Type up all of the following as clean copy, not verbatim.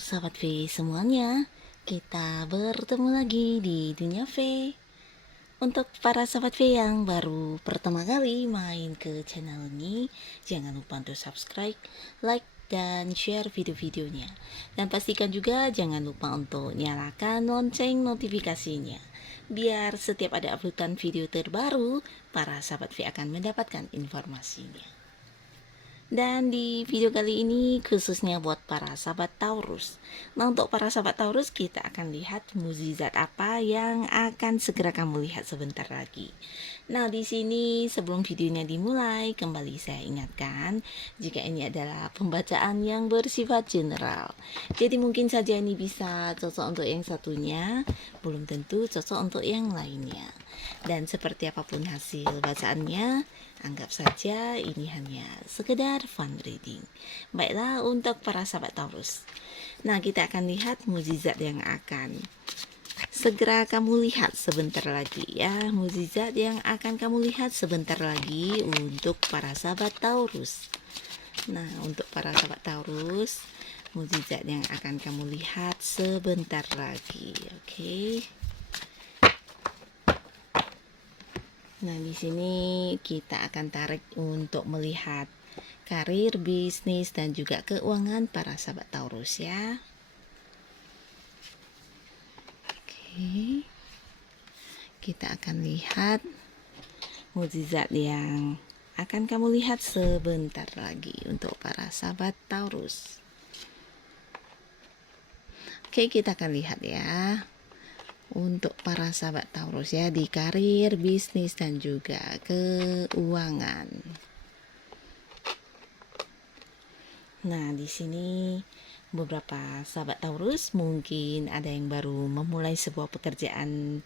sahabat V semuanya, kita bertemu lagi di Dunia V. Untuk para sahabat V yang baru pertama kali main ke channel ini, jangan lupa untuk subscribe, like, dan share video-videonya. Dan pastikan juga jangan lupa untuk nyalakan lonceng notifikasinya. Biar setiap ada uploadan video terbaru, para sahabat V akan mendapatkan informasinya. Dan di video kali ini khususnya buat para sahabat Taurus. Nah, untuk para sahabat Taurus kita akan lihat mukjizat apa yang akan segera kamu lihat sebentar lagi. Nah, di sini sebelum videonya dimulai, kembali saya ingatkan jika ini adalah pembacaan yang bersifat general. Jadi mungkin saja ini bisa cocok untuk yang satunya, belum tentu cocok untuk yang lainnya. Dan seperti apapun hasil bacaannya, anggap saja ini hanya sekedar fun reading. Baiklah, untuk para sahabat Taurus. Nah, kita akan lihat mukjizat yang akan segera kamu lihat sebentar lagi ya. Mukjizat yang akan kamu lihat sebentar lagi untuk para sahabat Taurus. Nah, untuk para sahabat Taurus, mukjizat yang akan kamu lihat sebentar lagi. Oke. Nah, di sini kita akan tarik untuk melihat karir, bisnis, dan juga keuangan para sahabat Taurus ya. Oke. Kita akan lihat mukjizat yang akan kamu lihat sebentar lagi untuk para sahabat Taurus. Oke, kita akan lihat ya. Untuk para sahabat Taurus ya, di karir, bisnis, dan juga keuangan. Nah, di sini beberapa sahabat Taurus mungkin ada yang baru memulai sebuah pekerjaan,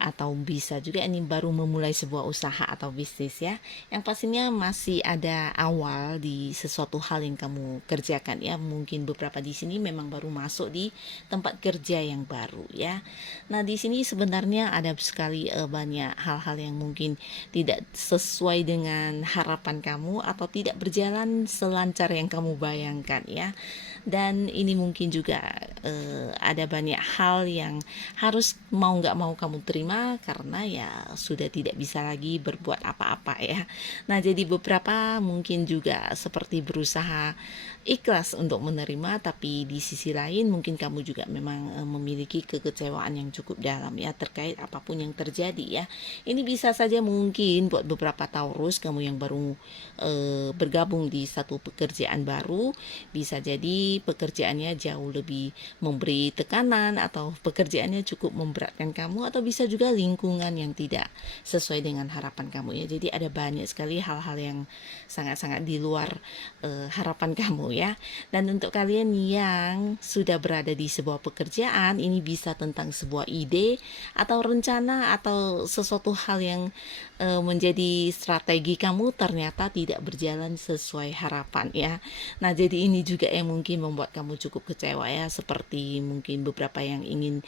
atau bisa juga ini baru memulai sebuah usaha atau bisnis ya. Yang pastinya masih ada awal di sesuatu hal yang kamu kerjakan ya. Mungkin beberapa di sini memang baru masuk di tempat kerja yang baru ya. Nah, di sini sebenarnya ada sekali banyak hal-hal yang mungkin tidak sesuai dengan harapan kamu atau tidak berjalan selancar yang kamu bayangkan ya. Dan ini mungkin juga ada banyak hal yang harus mau nggak mau kamu terima karena ya sudah tidak bisa lagi berbuat apa-apa ya. Nah, jadi beberapa mungkin juga seperti berusaha ikhlas untuk menerima, tapi di sisi lain mungkin kamu juga memang memiliki kekecewaan yang cukup dalam ya terkait apapun yang terjadi ya. Ini bisa saja mungkin buat beberapa Taurus, kamu yang baru bergabung di satu pekerjaan baru, bisa jadi pekerjaannya jauh lebih memberi tekanan atau pekerjaannya cukup memberatkan kamu, atau bisa juga lingkungan yang tidak sesuai dengan harapan kamu ya. Jadi ada banyak sekali hal-hal yang sangat-sangat di luar harapan kamu ya. Dan untuk kalian yang sudah berada di sebuah pekerjaan, ini bisa tentang sebuah ide atau rencana atau sesuatu hal yang menjadi strategi kamu ternyata tidak berjalan sesuai harapan ya. Nah, jadi ini juga yang mungkin membuat kamu cukup kecewa ya, seperti mungkin beberapa yang ingin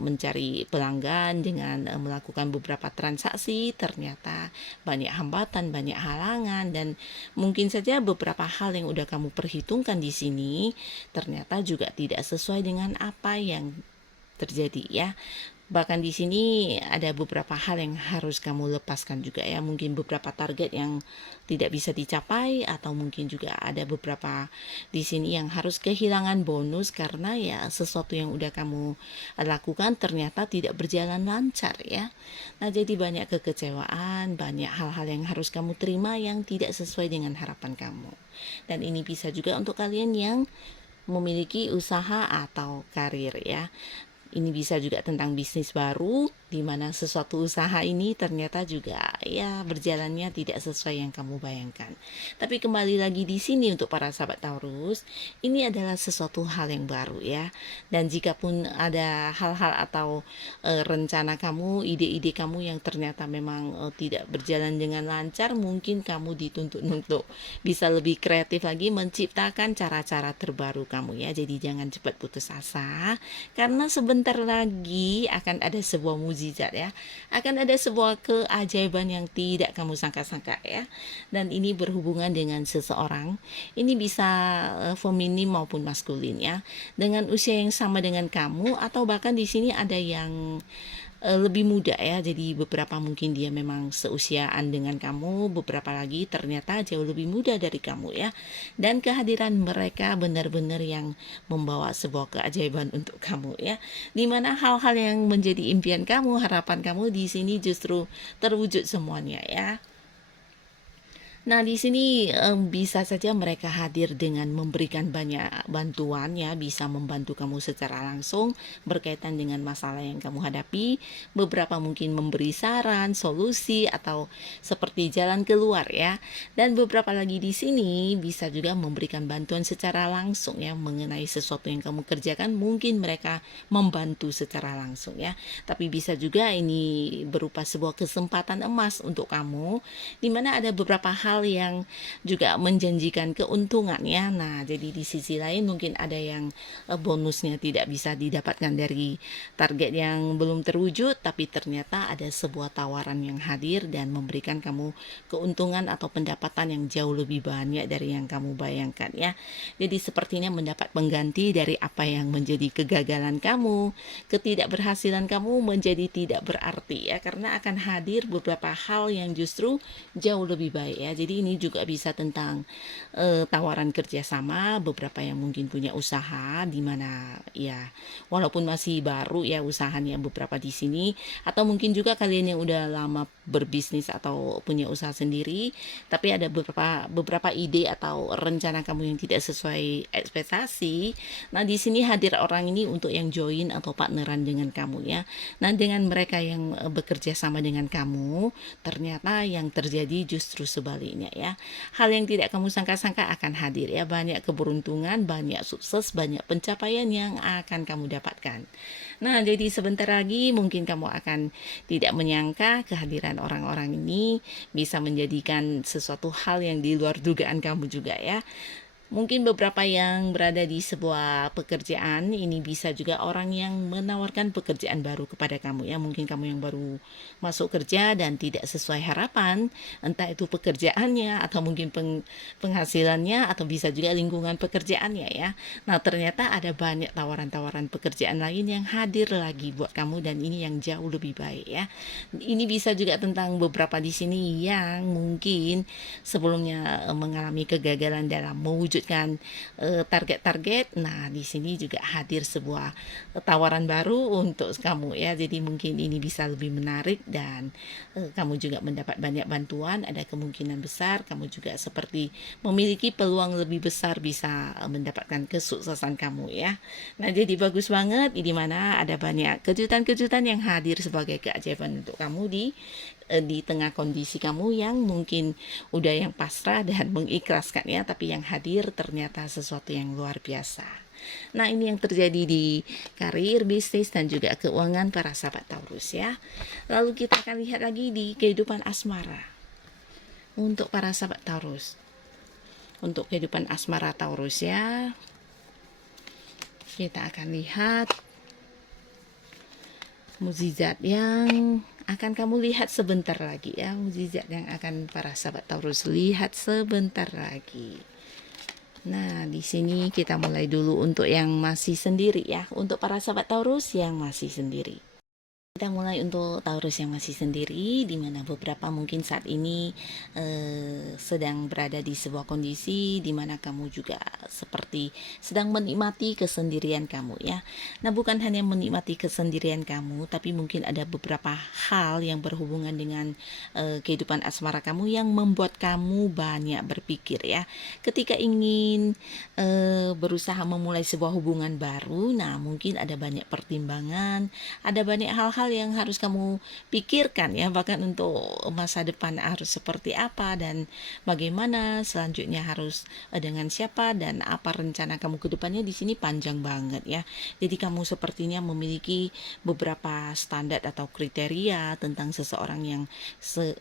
mencari pelanggan dengan melakukan beberapa transaksi, ternyata banyak hambatan, banyak halangan, dan mungkin saja beberapa hal yang udah kamu perhitungkan di sini ternyata juga tidak sesuai dengan apa yang terjadi ya. Bahkan di sini ada beberapa hal yang harus kamu lepaskan juga ya. Mungkin beberapa target yang tidak bisa dicapai, atau mungkin juga ada beberapa di sini yang harus kehilangan bonus karena ya sesuatu yang udah kamu lakukan ternyata tidak berjalan lancar ya. Nah, jadi banyak kekecewaan, banyak hal-hal yang harus kamu terima yang tidak sesuai dengan harapan kamu. Dan ini bisa juga untuk kalian yang memiliki usaha atau karir ya. Ini bisa juga tentang bisnis baru, di mana sesuatu usaha ini ternyata juga ya berjalannya tidak sesuai yang kamu bayangkan. Tapi kembali lagi di sini untuk para sahabat Taurus, ini adalah sesuatu hal yang baru ya. Dan jika pun ada hal-hal atau rencana kamu, ide-ide kamu yang ternyata memang tidak berjalan dengan lancar, mungkin kamu dituntut untuk bisa lebih kreatif lagi menciptakan cara-cara terbaru kamu ya. Jadi jangan cepat putus asa, karena sebentar lagi akan ada sebuah mukjizat mukjizat ya. Akan ada sebuah keajaiban yang tidak kamu sangka-sangka ya. Dan ini berhubungan dengan seseorang. Ini bisa feminim maupun maskulin ya. Dengan usia yang sama dengan kamu, atau bahkan di sini ada yang lebih muda ya. Jadi beberapa mungkin dia memang seusiaan dengan kamu, beberapa lagi ternyata jauh lebih muda dari kamu ya. Dan kehadiran mereka benar-benar yang membawa sebuah keajaiban untuk kamu ya. Dimana hal-hal yang menjadi impian kamu, harapan kamu di sini justru terwujud semuanya ya. Nah, di sini bisa saja mereka hadir dengan memberikan banyak bantuan ya, bisa membantu kamu secara langsung berkaitan dengan masalah yang kamu hadapi. Beberapa mungkin memberi saran, solusi atau seperti jalan keluar ya. Dan beberapa lagi di sini bisa juga memberikan bantuan secara langsung ya mengenai sesuatu yang kamu kerjakan, mungkin mereka membantu secara langsung ya. Tapi bisa juga ini berupa sebuah kesempatan emas untuk kamu, di mana ada beberapa hal yang juga menjanjikan keuntungan ya. Nah, jadi di sisi lain mungkin ada yang bonusnya tidak bisa didapatkan dari target yang belum terwujud, tapi ternyata ada sebuah tawaran yang hadir dan memberikan kamu keuntungan atau pendapatan yang jauh lebih banyak dari yang kamu bayangkan ya. Jadi sepertinya mendapat pengganti dari apa yang menjadi kegagalan kamu, ketidakberhasilan kamu menjadi tidak berarti ya, karena akan hadir beberapa hal yang justru jauh lebih baik ya. Jadi ini juga bisa tentang tawaran kerjasama, beberapa yang mungkin punya usaha di mana ya walaupun masih baru ya usahanya beberapa di sini, atau mungkin juga kalian yang udah lama berbisnis atau punya usaha sendiri, tapi ada beberapa ide atau rencana kamu yang tidak sesuai ekspektasi. Nah, di sini hadir orang ini untuk yang join atau partneran dengan kamu ya. Nah, dengan mereka yang bekerja sama dengan kamu, ternyata yang terjadi justru sebaliknya ya. Hal yang tidak kamu sangka-sangka akan hadir ya, banyak keberuntungan, banyak sukses, banyak pencapaian yang akan kamu dapatkan. Nah, jadi sebentar lagi mungkin kamu akan tidak menyangka kehadiran orang-orang ini bisa menjadikan sesuatu hal yang di luar dugaan kamu juga ya. Mungkin beberapa yang berada di sebuah pekerjaan ini bisa juga orang yang menawarkan pekerjaan baru kepada kamu ya. Mungkin kamu yang baru masuk kerja dan tidak sesuai harapan, entah itu pekerjaannya atau mungkin penghasilannya, atau bisa juga lingkungan pekerjaannya ya. Nah, ternyata ada banyak tawaran-tawaran pekerjaan lain yang hadir lagi buat kamu, dan ini yang jauh lebih baik ya. Ini bisa juga tentang beberapa di sini yang mungkin sebelumnya mengalami kegagalan dalam mewujudkan target-target. Nah, di sini juga hadir sebuah tawaran baru untuk kamu ya. Jadi mungkin ini bisa lebih menarik dan kamu juga mendapat banyak bantuan. Ada kemungkinan besar kamu juga seperti memiliki peluang lebih besar bisa mendapatkan kesuksesan kamu ya. Nah, jadi bagus banget di mana ada banyak kejutan-kejutan yang hadir sebagai keajaiban untuk kamu di tengah kondisi kamu yang mungkin udah yang pasrah dan mengikhlaskan ya, tapi yang hadir ternyata sesuatu yang luar biasa. Nah, ini yang terjadi di karir, bisnis, dan juga keuangan para sahabat Taurus ya. Lalu kita akan lihat lagi di kehidupan asmara untuk para sahabat Taurus. Untuk kehidupan asmara Taurus ya, kita akan lihat mukjizat yang akan kamu lihat sebentar lagi ya. Mukjizat yang akan para sahabat Taurus lihat sebentar lagi. Nah, di sini kita mulai dulu untuk yang masih sendiri ya. Untuk para sahabat Taurus yang masih sendiri. Kita mulai untuk Taurus yang masih sendiri, di mana beberapa mungkin saat ini sedang berada di sebuah kondisi di mana kamu juga seperti sedang menikmati kesendirian kamu ya. Nah, bukan hanya menikmati kesendirian kamu, tapi mungkin ada beberapa hal yang berhubungan dengan kehidupan asmara kamu yang membuat kamu banyak berpikir ya. Ketika ingin berusaha memulai sebuah hubungan baru, nah mungkin ada banyak pertimbangan, ada banyak hal-hal yang harus kamu pikirkan ya, bahkan untuk masa depan harus seperti apa dan bagaimana selanjutnya, harus dengan siapa dan apa rencana kamu ke depannya. Di sini panjang banget ya. Jadi kamu sepertinya memiliki beberapa standar atau kriteria tentang seseorang yang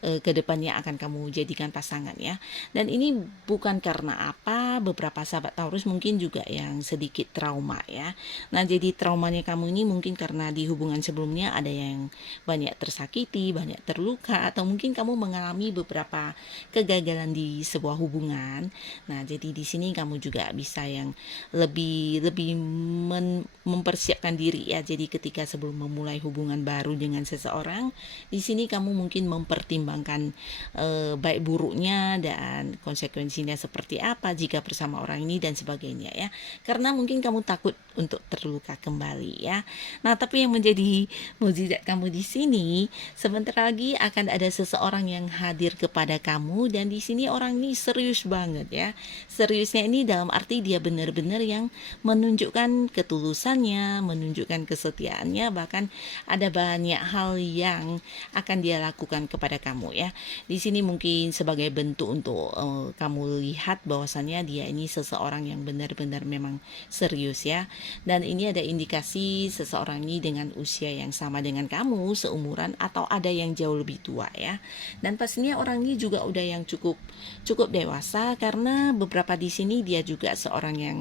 ke depannya akan kamu jadikan pasangan ya. Dan ini bukan karena apa, beberapa sahabat Taurus mungkin juga yang sedikit trauma ya. Nah, jadi traumanya kamu ini mungkin karena di hubungan sebelumnya ada yang banyak tersakiti, banyak terluka, atau mungkin kamu mengalami beberapa kegagalan di sebuah hubungan. Nah, jadi di sini kamu juga bisa yang lebih lebih mempersiapkan diri ya. Jadi ketika sebelum memulai hubungan baru dengan seseorang, di sini kamu mungkin mempertimbangkan baik buruknya dan konsekuensinya seperti apa jika bersama orang ini dan sebagainya ya. Karena mungkin kamu takut untuk terluka kembali ya. Nah, tapi yang menjadi mukjizat kamu di sini, sebentar lagi akan ada seseorang yang hadir kepada kamu, dan di sini orang ini serius banget ya. Seriusnya ini dalam arti dia benar-benar yang menunjukkan ketulusannya, menunjukkan kesetiaannya, bahkan ada banyak hal yang akan dia lakukan kepada kamu ya. Di sini mungkin sebagai bentuk untuk kamu lihat bahwasannya dia ini seseorang yang benar-benar memang serius ya. Dan ini ada indikasi seseorang ini dengan usia yang sama dengan kamu, seumuran, atau ada yang jauh lebih tua ya. Dan pastinya orang ini juga udah yang cukup dewasa, karena beberapa di sini dia juga seorang yang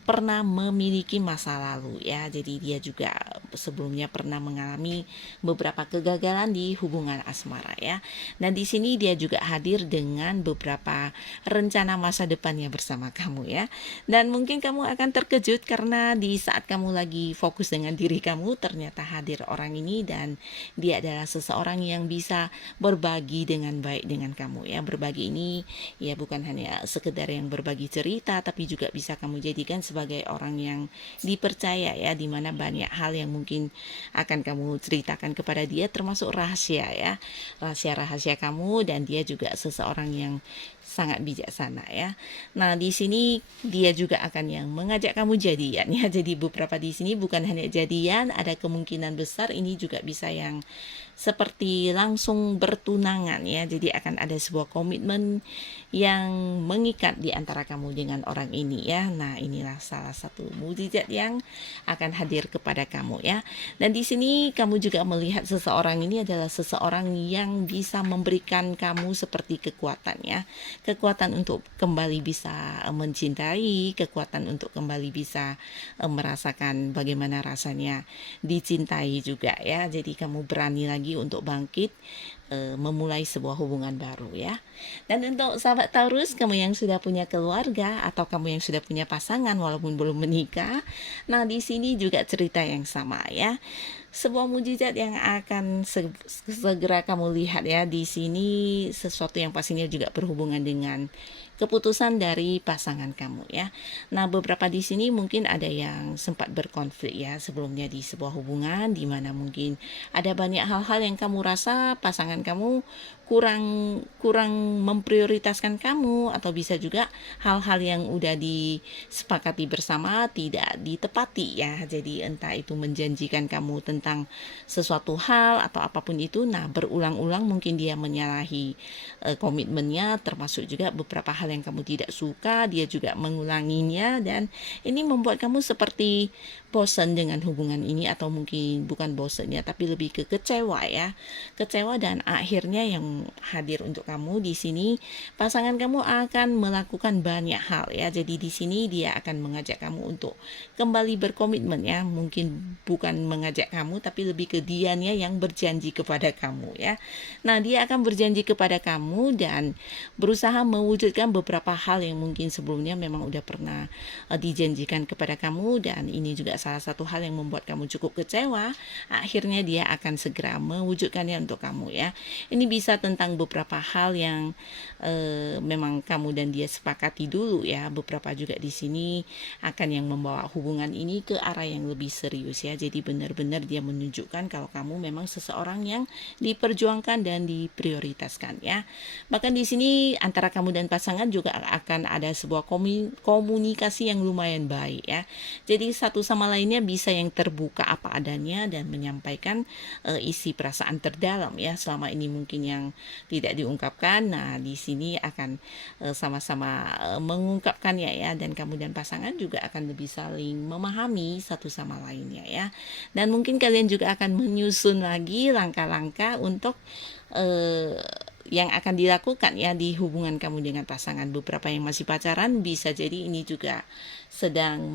pernah memiliki masa lalu ya. Jadi dia juga sebelumnya pernah mengalami beberapa kegagalan di hubungan asmara ya. Dan di sini dia juga hadir dengan beberapa rencana masa depannya bersama kamu ya. Dan mungkin kamu akan terkejut karena di saat kamu lagi fokus dengan diri kamu, ternyata hadir orang ini, dan dia adalah seseorang yang bisa berbagi dengan baik dengan kamu ya. Berbagi ini ya bukan hanya sekedar yang berbagi cerita, tapi juga bisa kamu jadikan sebagai orang yang dipercaya ya, dimana banyak hal yang mungkin akan kamu ceritakan kepada dia, termasuk rahasia ya, rahasia-rahasia kamu, dan dia juga seseorang yang sangat bijaksana ya. Nah, di sini dia juga akan yang mengajak kamu jadian ya. Jadi beberapa di sini bukan hanya jadian, ada kemungkinan besar ini juga bisa yang seperti langsung bertunangan ya. Jadi akan ada sebuah komitmen yang mengikat di antara kamu dengan orang ini ya. Nah, inilah salah satu mukjizat yang akan hadir kepada kamu ya. Dan di sini kamu juga melihat seseorang ini adalah seseorang yang bisa memberikan kamu seperti kekuatan ya. Kekuatan untuk kembali bisa mencintai, kekuatan untuk kembali bisa merasakan bagaimana rasanya dicintai juga ya. Jadi kamu berani lagi untuk bangkit, memulai sebuah hubungan baru ya. Dan untuk sahabat Taurus, kamu yang sudah punya keluarga atau kamu yang sudah punya pasangan walaupun belum menikah, nah di sini juga cerita yang sama ya. Sebuah mukjizat yang akan segera kamu lihat ya. Di sini sesuatu yang pastinya juga berhubungan dengan keputusan dari pasangan kamu ya. Nah, beberapa di sini mungkin ada yang sempat berkonflik ya sebelumnya di sebuah hubungan, di mana mungkin ada banyak hal-hal yang kamu rasa pasangan kamu kurang memprioritaskan kamu, atau bisa juga hal-hal yang udah disepakati bersama tidak ditepati ya. Jadi entah itu menjanjikan kamu tentang sesuatu hal atau apapun itu, nah berulang-ulang mungkin dia menyalahi komitmennya, termasuk juga beberapa hal yang kamu tidak suka dia juga mengulanginya, dan ini membuat kamu seperti bosan dengan hubungan ini, atau mungkin bukan bosannya tapi lebih ke kecewa ya. Kecewa, dan akhirnya yang hadir untuk kamu di sini pasangan kamu akan melakukan banyak hal ya. Jadi di sini dia akan mengajak kamu untuk kembali berkomitmen ya. Mungkin bukan mengajak kamu tapi lebih ke dianya yang berjanji kepada kamu ya. Nah, dia akan berjanji kepada kamu dan berusaha mewujudkan beberapa hal yang mungkin sebelumnya memang udah pernah dijanjikan kepada kamu, dan ini juga salah satu hal yang membuat kamu cukup kecewa. Akhirnya dia akan segera mewujudkannya untuk kamu ya. Ini bisa tentang beberapa hal yang memang kamu dan dia sepakati dulu ya. Beberapa juga di sini akan yang membawa hubungan ini ke arah yang lebih serius ya. Jadi benar-benar dia menunjukkan kalau kamu memang seseorang yang diperjuangkan dan diprioritaskan ya. Bahkan di sini antara kamu dan pasangan juga akan ada sebuah komunikasi yang lumayan baik ya. Jadi satu sama lainnya bisa yang terbuka apa adanya dan menyampaikan isi perasaan terdalam ya. Selama ini mungkin yang tidak diungkapkan, nah di sini akan sama-sama mengungkapkannya ya, dan kamu dan pasangan juga akan lebih saling memahami satu sama lainnya ya. Dan mungkin kalian juga akan menyusun lagi langkah-langkah untuk yang akan dilakukan ya di hubungan kamu dengan pasangan. Beberapa yang masih pacaran bisa jadi ini juga sedang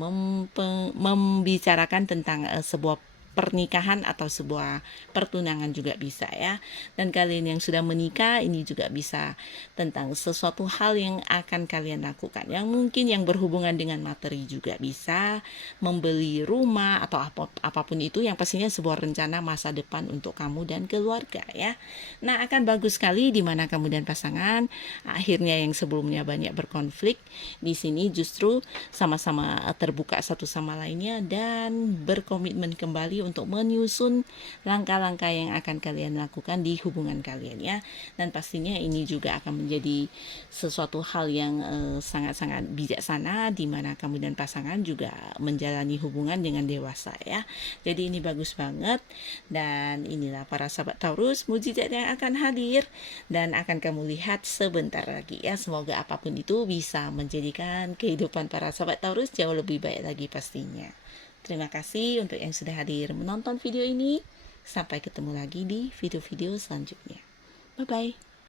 membicarakan tentang sebuah pernikahan atau sebuah pertunangan juga bisa ya. Dan kalian yang sudah menikah ini juga bisa tentang sesuatu hal yang akan kalian lakukan. Yang mungkin yang berhubungan dengan materi juga bisa, membeli rumah atau apapun itu, yang pastinya sebuah rencana masa depan untuk kamu dan keluarga ya. Nah, akan bagus sekali di mana kamu dan pasangan akhirnya yang sebelumnya banyak berkonflik di sini justru sama-sama terbuka satu sama lainnya dan berkomitmen kembali untuk menyusun langkah-langkah yang akan kalian lakukan di hubungan kalian ya. Dan pastinya ini juga akan menjadi sesuatu hal yang sangat-sangat bijaksana di mana kamu dan pasangan juga menjalani hubungan dengan dewasa ya. Jadi ini bagus banget, dan inilah para sahabat Taurus mujizat yang akan hadir dan akan kamu lihat sebentar lagi ya. Semoga apapun itu bisa menjadikan kehidupan para sahabat Taurus jauh lebih baik lagi pastinya. Terima kasih untuk yang sudah hadir menonton video ini. Sampai ketemu lagi di video-video selanjutnya. Bye-bye.